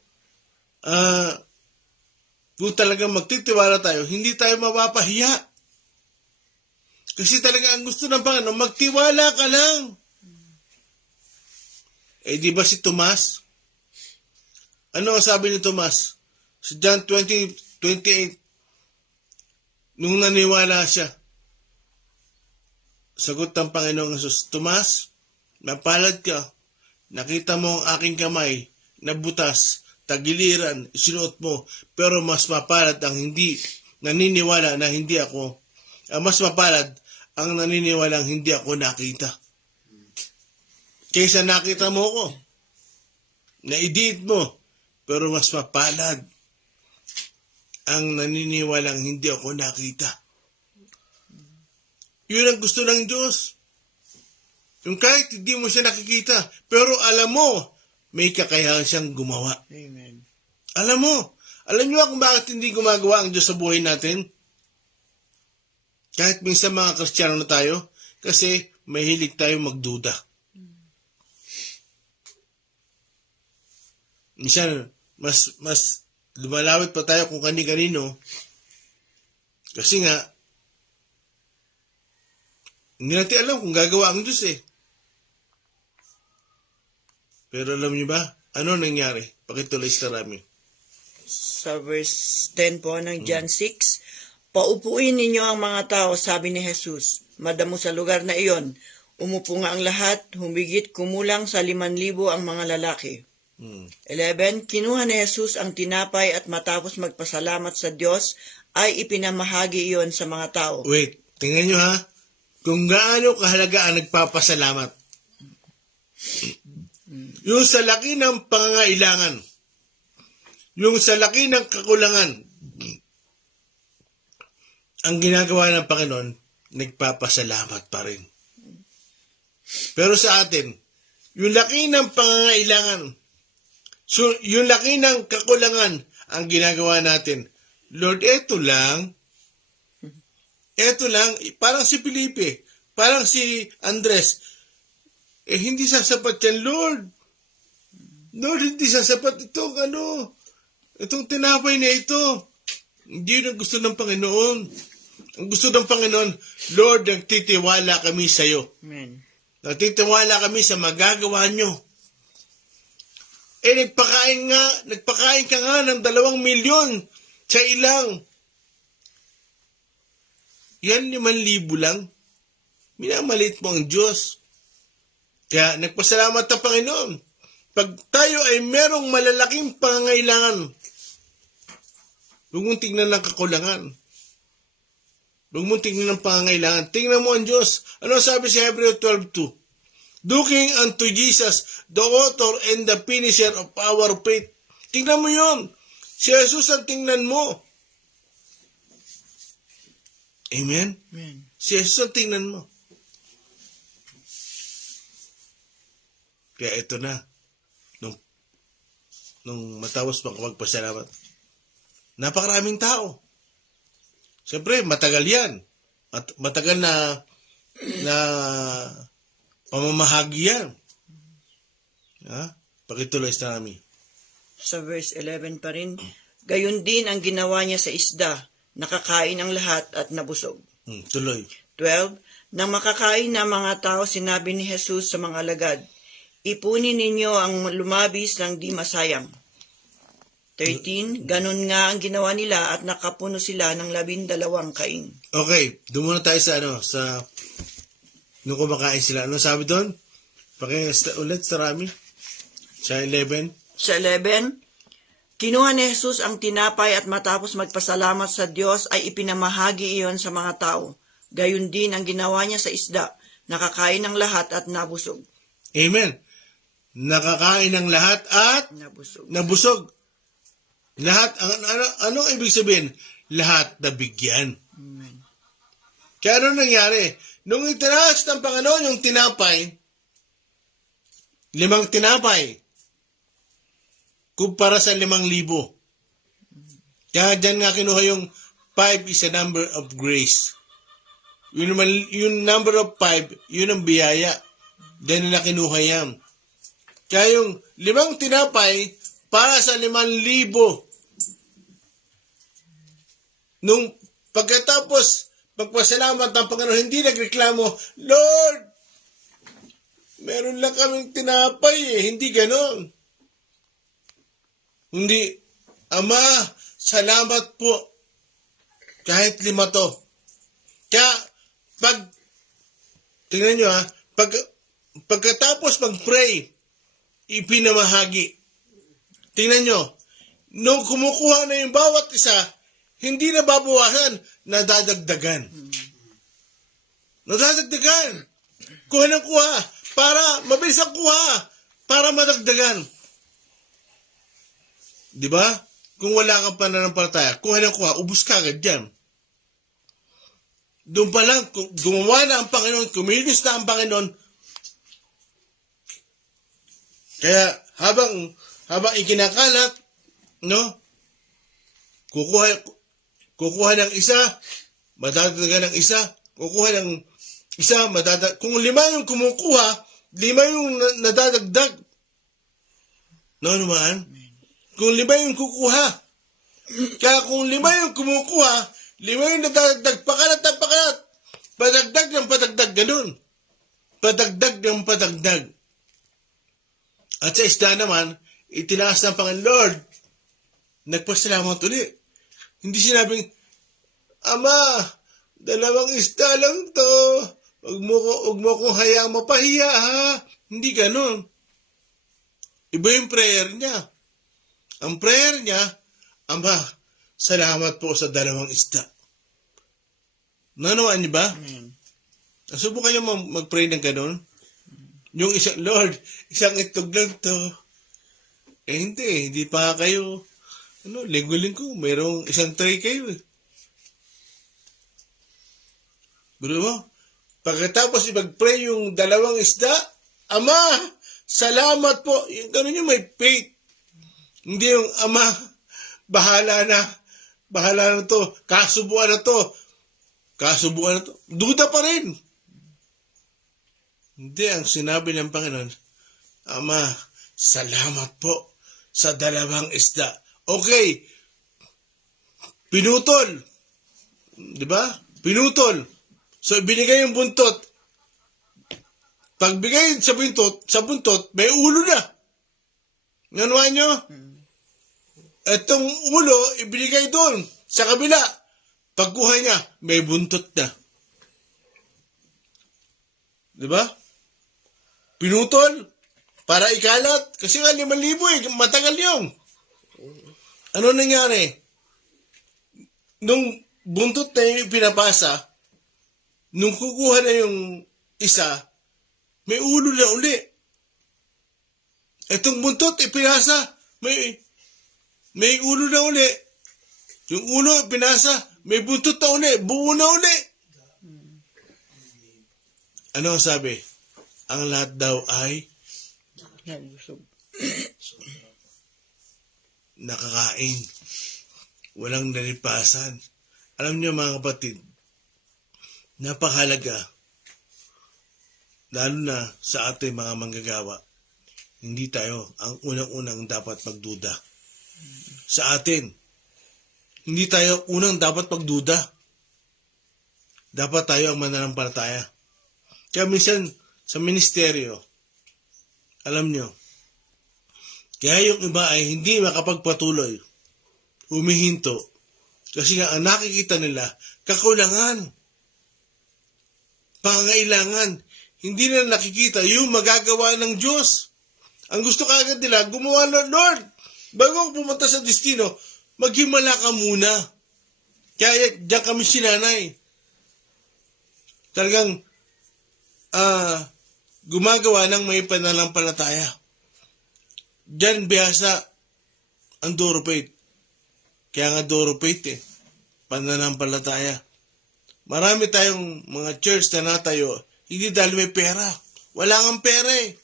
Kung talagang magtitiwala tayo, hindi tayo mapapahiya. Kasi talaga ang gusto ng Panginoon, magtiwala ka lang. Di ba si Tomas? Ano ang sabi ni Tomas? Sa John 20:28, nung naniwala siya, sagot ng Panginoong Jesus, Tomas, mapalad ka. Nakita mo ang aking kamay na butas, tagiliran, isinuot mo, pero mas mapalad ang hindi naniniwala na hindi ako. Mas mapalad ang naniniwala ang hindi ako nakita. Kaysa nakita mo ko, na-edit mo, pero mas mapalad ang naniniwalang hindi ako nakita. Yun ang gusto ng Diyos. Yung kahit hindi mo siya nakikita, pero alam mo, may kakayahan siyang gumawa. Amen. Alam niyo kung bakit hindi gumagawa ang Diyos sa buhay natin? Kahit minsan mga Kristiyano na tayo, kasi mahilig tayo magduda. Minsan, mas lumalawit pa tayo kung kani-kanino. Kasi nga, hindi natin alam kung gagawa ang Diyos eh. Pero alam niyo ba, ano nangyari? Pakituloy sa rami. Sa verse 10 po ng John 6, paupuin ninyo ang mga tao, sabi ni Jesus. Madamo sa lugar na iyon, umupo nga ang lahat, humigit kumulang sa 5,000 ang mga lalaki. 11, kinuha ni Jesus ang tinapay at matapos magpasalamat sa Diyos, ay ipinamahagi iyon sa mga tao. Wait, tingnan nyo ha, kung gaano kahalaga ang nagpapasalamat. Yung sa laki ng pangangailangan, yung sa laki ng kakulangan, ang ginagawa ng Panginoon, nagpapasalamat pa rin. Pero sa atin, yung laki ng pangangailangan, so yung laki ng kakulangan, ang ginagawa natin, Lord, eto lang, parang si Felipe, parang si Andres, hindi sasapat yan, Lord. Lord, hindi sasapat itong tinapay na ito. Hindi yun ang gusto ng Panginoon. Ang gusto ng Panginoon, Lord, nagtitiwala kami sa iyo. Amen. Nagtitiwala kami sa magagawa nyo. Nagpakain ka nga ng 2 milyon sa ilang. Yan 5,000 lang. Minamalit mo ang Diyos. Kaya nagpasalamat ang Panginoon. Pag tayo ay merong malalaking pangangailangan, huwag mong tingnan ng kakulangan. Huwag mong tingnan ng pangangailangan. Tingnan mo ang Diyos. Ano sabi sa Hebreo 12:2? Looking unto Jesus, the author and the finisher of our faith. Tingnan mo yun. Si Jesus ang tingnan mo. Amen? Amen. Si Jesus ang tingnan mo. Kaya ito na. Nung matapos magpasalamat, napakaraming tao. Siyempre, matagal yan. At matagal na pamamahagi yan. Pakituloy sa namin. Sa verse 11 pa rin, gayon din ang ginawa niya sa isda, nakakain ang lahat at nabusog. Tuloy. 12, nang makakain na mga tao, sinabi ni Jesus sa mga alagad, ipunin ninyo ang lumabis ng di masayang. 13, ganun nga ang ginawa nila at nakapuno sila ng 12 kaing. Okay, doon muna tayo sa nung kumakain sila. Ano sabi doon? Ulit sa rami. Sa 11. Sa 11, kinuha ni Jesus ang tinapay at matapos magpasalamat sa Diyos ay ipinamahagi iyon sa mga tao. Gayon din ang ginawa niya sa isda, nakakain ng lahat at nabusog. Amen. Nakakain ng lahat at nabusog. Lahat, ano ibig sabihin? Lahat nabigyan. Amen. Kaya ano nangyari? Nung itinaas ng Panginoon yung tinapay, 5 tinapay, kumpara sa 5,000. Kaya dyan nga kinuha yung 5 is a number of grace. Yung number of 5, yun ang biyaya. Dyan nila kinuha yan. Kaya yung 5 tinapay, para sa 5,000. Nung pagkatapos, pagpasalamat ng Panginoon, hindi nagreklamo, Lord, meron lang kaming tinapay hindi ganon. Hindi, Ama, salamat po. Kahit 5 to. Kaya, tingnan nyo pagkatapos mag-pray, ipinamahagi. Tingnan nyo, nung kumukuha na yung bawat isa, hindi na babawasan, nadadagdagan. Nadadagdagan. Kuha ng kuha, para mabilis ang kuha, para madagdagan. Di ba? kung wala kang pananampalataya, kuha ng kuha, ubus ka agad dyan. Doon pa lang, kung gumawa na ang Panginoon, kumilos na ang Panginoon, kaya habang ikinakalat, no, kukuha ng isa, madadagdagan ng isa, kukuha ng isa, kung 5 yung kumukuha, 5 yung nadadagdag. No, naman? Kung 5 yung kukuha. Kaya kung 5 yung kumukuha, 5 yung nadadagdag, pakalat. Padagdag ng padagdag, ganun. Padagdag ng padagdag. At sa isda naman, itinaas ng Panginoon, Lord, nagpasalamat ulit. Hindi sinabing, Ama, 2 isda lang to. Huwag mo kong hayaang mapahiya, ha? Hindi ganun. Iba yung prayer niya. Ang prayer niya, Ama, salamat po sa 2 isda. Nanawaan niyo ba? Nasubukan niyo mag-pray ng ganun? Yung isang, Lord, isang itlog lang to. Hindi pa kayo. Linggo-linggo, mayroong isang tray kayo eh. Bro mo? Pagkatapos mag-pray yung 2 isda, Ama, salamat po. Yung ganun yung may faith. Hindi yung, Ama, bahala na to. Kasubuan na to. Duda pa rin. Hindi, ang sinabi ng Panginoon, Ama, salamat po sa 2 isda. Okay, pinutol. Diba? Pinutol. So, binigay yung buntot. Pagbigay sa buntot, may ulo na. Nganuhan nyo? Itong ulo, ibinigay doon, sa kabila. Pagkuha niya, may buntot na. Diba? Pinutol, para ikalat. Kasi nga 5,000 matagal yun. Ano nangyari? Nung buntot na yung pinapasa, nung kukuha na yung isa, may ulo na uli. Itong buntot ipinasa, may ulo na uli. Yung ulo pinasa, may buntot na uli, buo na uli. Ano ang sabi? Ang lahat daw ay nakakain. Walang nalipasan. Alam niyo mga kapatid, napakahalaga, lalo na sa ating mga manggagawa, hindi tayo ang unang-unang dapat magduda. Sa atin, hindi tayo unang dapat magduda. Dapat tayo ang mananampalataya. Kaya minsan, sa ministeryo, alam nyo, kaya yung iba ay hindi makapagpatuloy, humihinto, kasi nga ang nakikita nila, kakulangan, pangailangan, hindi nila nakikita yung magagawa ng Diyos. Ang gusto kagad nila, gumawa ng Lord. Bago pumunta sa destino, maghimala ka muna. Kaya diyan kami sinanay. Talagang gumagawa ng may pananampalataya. Diyan biyasa ang Doropate. Kaya nga Doropate pananampalataya. Marami tayong mga church na natayo, hindi dahil may pera. Wala kang pera eh.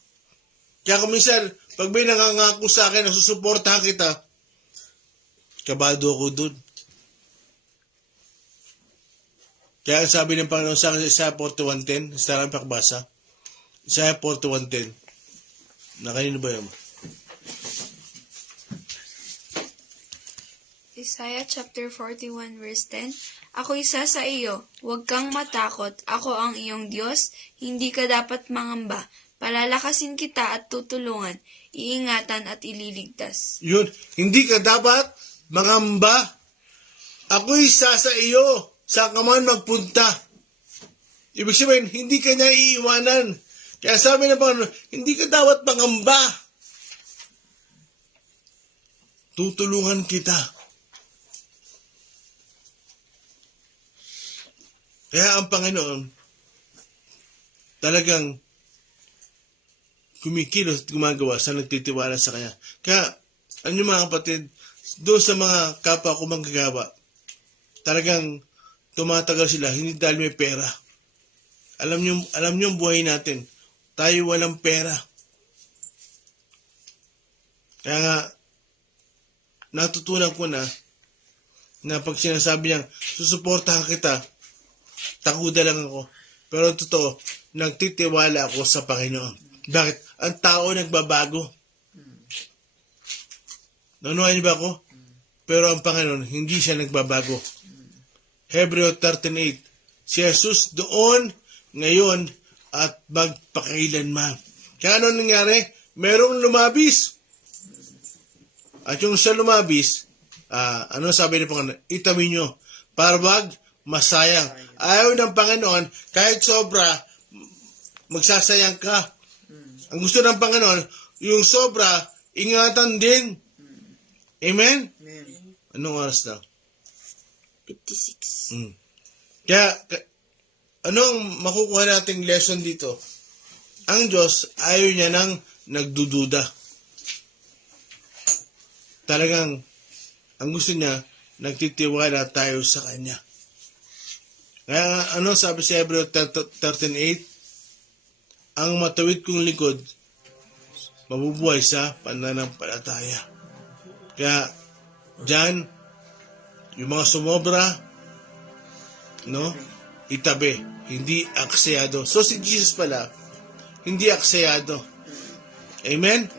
Kaya kung minsan, pag may nangangako sa akin na susuportahan kita, kabado ako dun. Kaya sabi ng Panginoon sa akin sa Isaiah 41:10, sa tarang pakbasa, Isaiah 41:10, na kanino ba yun? Isaiah chapter 41 verse 10, Ako isa sa iyo, huwag kang matakot, ako ang iyong Diyos, hindi ka dapat mangamba, palalakasin kita at tutulungan, iingatan at ililigtas. Yun, hindi ka dapat mangamba. Ako isa sa iyo, saan ka man magpunta. Ibig sabihin, hindi ka niya iiwanan. Kaya sabi ng Panginoon, hindi ka dapat mangamba. Tutulungan kita. Kaya ang Panginoon, talagang kumikilos at gumagawa sa nagtitiwala sa Kanya. Kaya, ano mga kapatid, doon sa mga kapwa ko manggagawa, talagang tumatagal sila, hindi dahil may pera. Alam niyo ang buhay natin, tayo walang pera. Kaya nga, natutunan ko na pag sinasabi niyang, susuportahan kita, takuda lang ako. Pero ang totoo, nagtitiwala ako sa Panginoon. Bakit? Ang tao nagbabago. Nanuhay niyo ba ako? Pero ang Panginoon, hindi siya nagbabago. Hebreo 13:8. Si Jesus doon, ngayon, at magpakailanman. Kaya ano nangyari? Merong lumabis. At yung sa lumabis, ano sabi ni Panginoon? Itawin nyo. Para wag masayang. Ayaw ng Panginoon, kahit sobra, magsasayang ka. Ang gusto ng Panginoon, yung sobra, ingatan din. Amen? Anong oras na? 56. Kaya, anong makukuha nating lesson dito? Ang Diyos, ayaw niya nang nagdududa. Talagang, ang gusto niya, nagtitiwala tayo sa Kanya. Kaya, ano sabi sa Hebreo 13:8? Ang matawid kong likod, mabubuhay sa pananampalataya. Kaya, dyan, yung mga sumobra, itabi, hindi aksayado. So, si Jesus pala, hindi aksayado. Amen?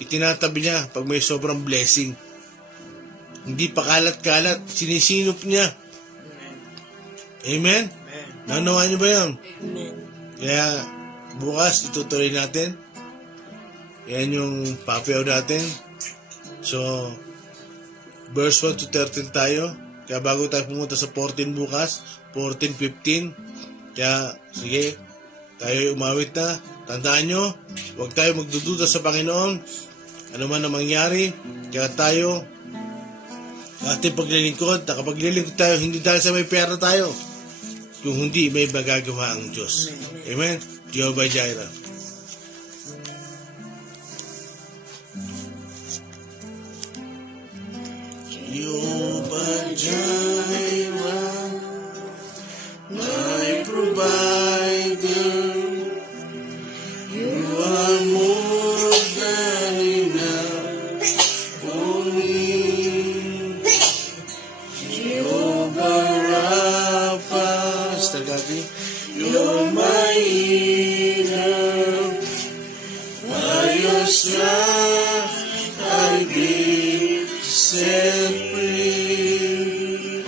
Itinatabi niya pag may sobrang blessing. Hindi pakalat-kalat, sinisinop niya. Amen? Nanawa niyo ba yun? Kaya, bukas, itutuloy natin. Yan yung papayaw natin. So, verse 1 to 13 tayo. Kaya bago tayo pumunta sa 14 bukas, 14, 15. Kaya, sige, tayo umawit na. Tandaan nyo, huwag tayo magdududa sa Panginoon. Ano man ang mangyari, kaya tayo, ating paglilingkod, nakapaglilingkod tayo, hindi dahil sa may pera tayo. Kung hindi, may magagawa ang Diyos. Amen? Jehovah Jireh. Jehovah Jireh, my provider, you are more than enough for me. Jehovah Rapha, Sister Gabi, you're my healer. By your stripes I've been set free.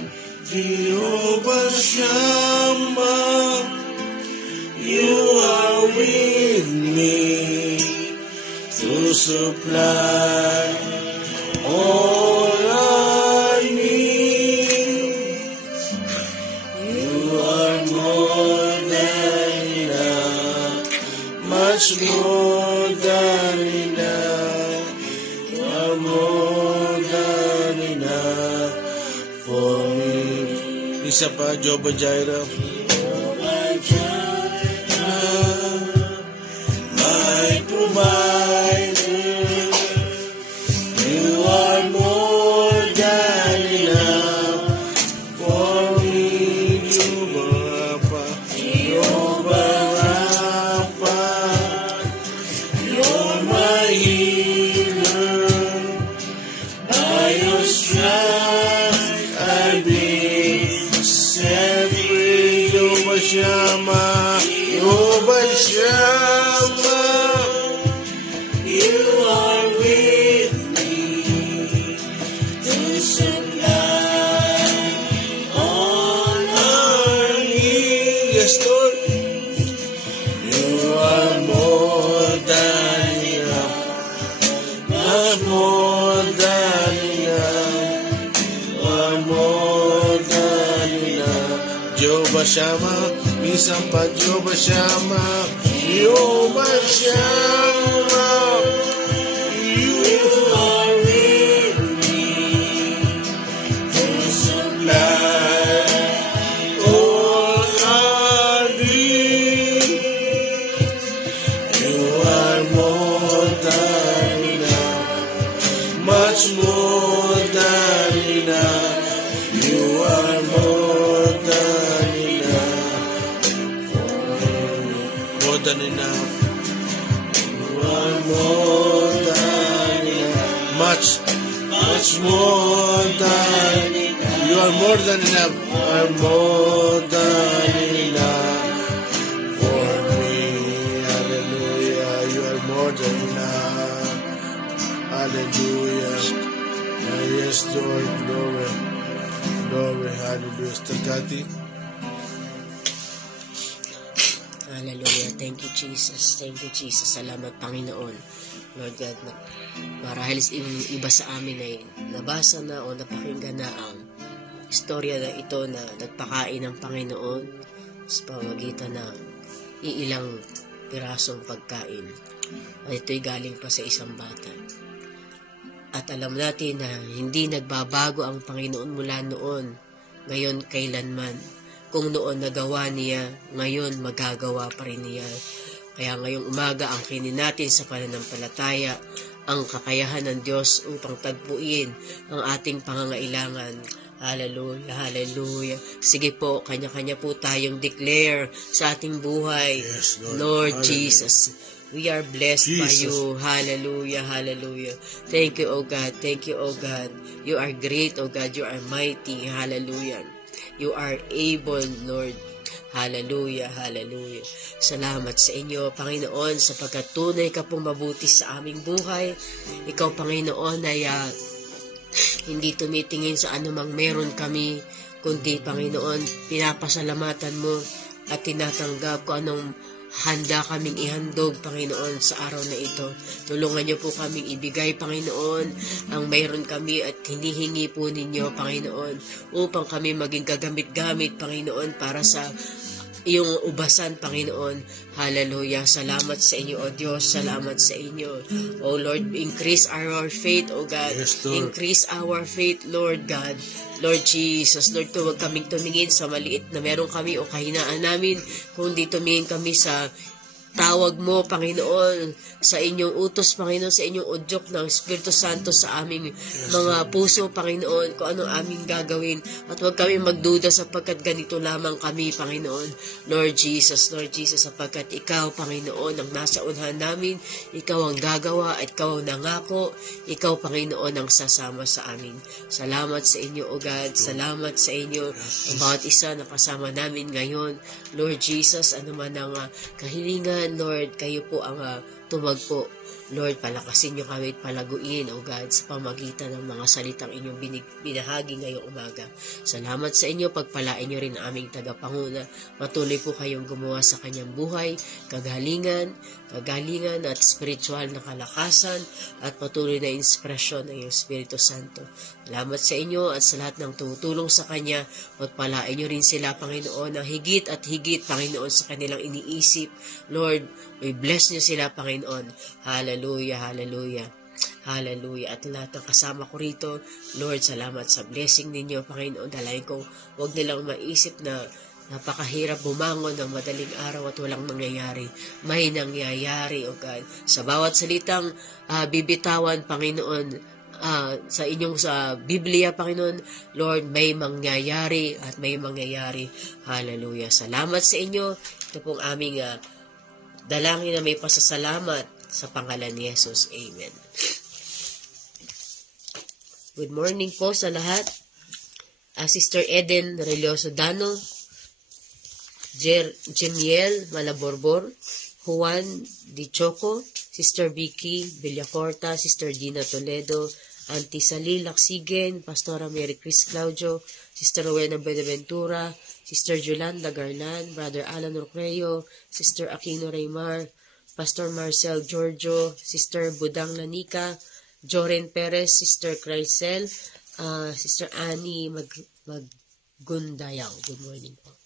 Jehovah Shammah, you are with me to supply all I need. You are more than enough, much more than enough. You are more than enough for me. Isa pa, Jehovah Jireh. My provider, you are more than enough for me. Jehovah Rapha, you're my healer. By your stripes I've been set free. Jehovah Shammah, Jehovah Shammah, you are with me to supply all our needs. Yes, Lord. You are more than enough, not more than enough, are more than enough. Jehovah Shammah, minsan pa Jehovah Shammah, Jehovah Shammah, you are with me to supply all our needs. You are more than enough, much more more than enough. Much more than you are more than enough. You are more than enough for me. Hallelujah. You are more than enough. Hallelujah. Yes, Lord. Glory. Glory. Hallelujah. Stagati. Hallelujah. Thank you, Jesus. Thank you, Jesus. Salamat, Panginoon. Lord God, marahil yung iba sa amin ay nabasa na o napakinggan na ang istorya na ito na nagpakain ng Panginoon sa pamamagitan ng iilang pirasong pagkain. At ito'y galing pa sa isang bata. At alam natin na hindi nagbabago ang Panginoon mula noon, ngayon kailanman. Kung noon nagawa niya, ngayon magagawa pa rin niya. Kaya ngayong umaga ang kinin natin sa pananampalataya, ang kakayahan ng Diyos upang tagpuin ang ating pangangailangan. Hallelujah, hallelujah. Sige po, kanya-kanya po tayong declare sa ating buhay. Yes, Lord. Lord Hallelujah. Jesus, we are blessed by Jesus. you. Hallelujah, hallelujah. Thank you, O God. Thank you, O God. You are great, O God. You are mighty. Hallelujah. You are able, Lord. Hallelujah, hallelujah. Salamat sa inyo, Panginoon, sapagkat tunay ka pong mabuti sa aming buhay. Ikaw, Panginoon, ay hindi tumitingin sa anumang meron kami, kundi, Panginoon, pinapasalamatan mo at tinatanggap ko anong handa kaming ihandog, Panginoon, sa araw na ito. Tulungan niyo po kaming ibigay, Panginoon, ang mayroon kami at hinihingi po ninyo, Panginoon, upang kami maging gagamit-gamit, Panginoon, para sa iyong ubasan, Panginoon. Hallelujah. Salamat sa inyo, O Diyos. Salamat sa inyo. O Lord, increase our faith, O God. Yes, Lord. Increase our faith, Lord God. Lord Jesus, Lord, huwag kaming tumingin sa maliit na meron kami o kahinaan namin, kundi tumingin kami sa tawag mo, Panginoon, sa inyong utos, Panginoon, sa inyong udyok ng Espiritu Santo sa aming mga puso, Panginoon, kung anong aming gagawin. At huwag kami magduda sapagkat ganito lamang kami, Panginoon. Lord Jesus, sapagkat Ikaw, Panginoon, ang nasa unahan namin, Ikaw ang gagawa at Ikaw ang nangako, Ikaw, Panginoon, ang sasama sa amin. Salamat sa inyo, O God. Salamat sa inyo, ang bawat isa na kasama namin ngayon. Lord Jesus, ano man ang kahilingan, Lord, kayo po ang tumagpo. Lord, palakasin niyo kami at palaguin, O God, sa pamagitan ng mga salitang inyong binahagi ngayong umaga. Salamat sa inyo, pagpalain niyo rin ang aming tagapanguna. Patuloy po kayong gumawa sa kanyang buhay, kagalingan at spiritual na kalakasan at patuloy na inspirasyon ng iyong Espiritu Santo. Salamat sa inyo at sa lahat ng tumutulong sa kanya. Pagpalain niyo rin sila, Panginoon, ng higit at higit, Panginoon, sa kanilang iniisip. Lord, we bless niyo sila, Panginoon. Hallelujah, hallelujah. Hallelujah. At lahat ng kasama ko rito, Lord, salamat sa blessing ninyo, Panginoon. Dalayan ko, huwag nilang maisip na napakahirap bumangon ng madaling araw at walang nangyayari. May nangyayari, O God. Sa bawat salitang bibitawan, Panginoon, sa inyong sa Biblia, Panginoon, Lord, may mangyayari at may mangyayari. Hallelujah. Salamat sa inyo. Ito pong aming dalangin na may pasasalamat sa pangalan ni Jesus. Amen. Good morning po sa lahat. Sister Eden Relioso Dano, Jemiel Malaborbor, Juan Di Choco, Sister Vicky Villacorta, Sister Gina Toledo, Auntie Sally Laksigen, Pastora Mary Chris Claudio, Sister Rowena Benaventura, Sister Yolanda Garland, Brother Alan Rocreo, Sister Aquino Raymar, Pastor Marcel Giorgio, Sister Budang Lanica, Joren Perez, Sister Chrysel, Sister Annie Maggundayaw. Good morning po.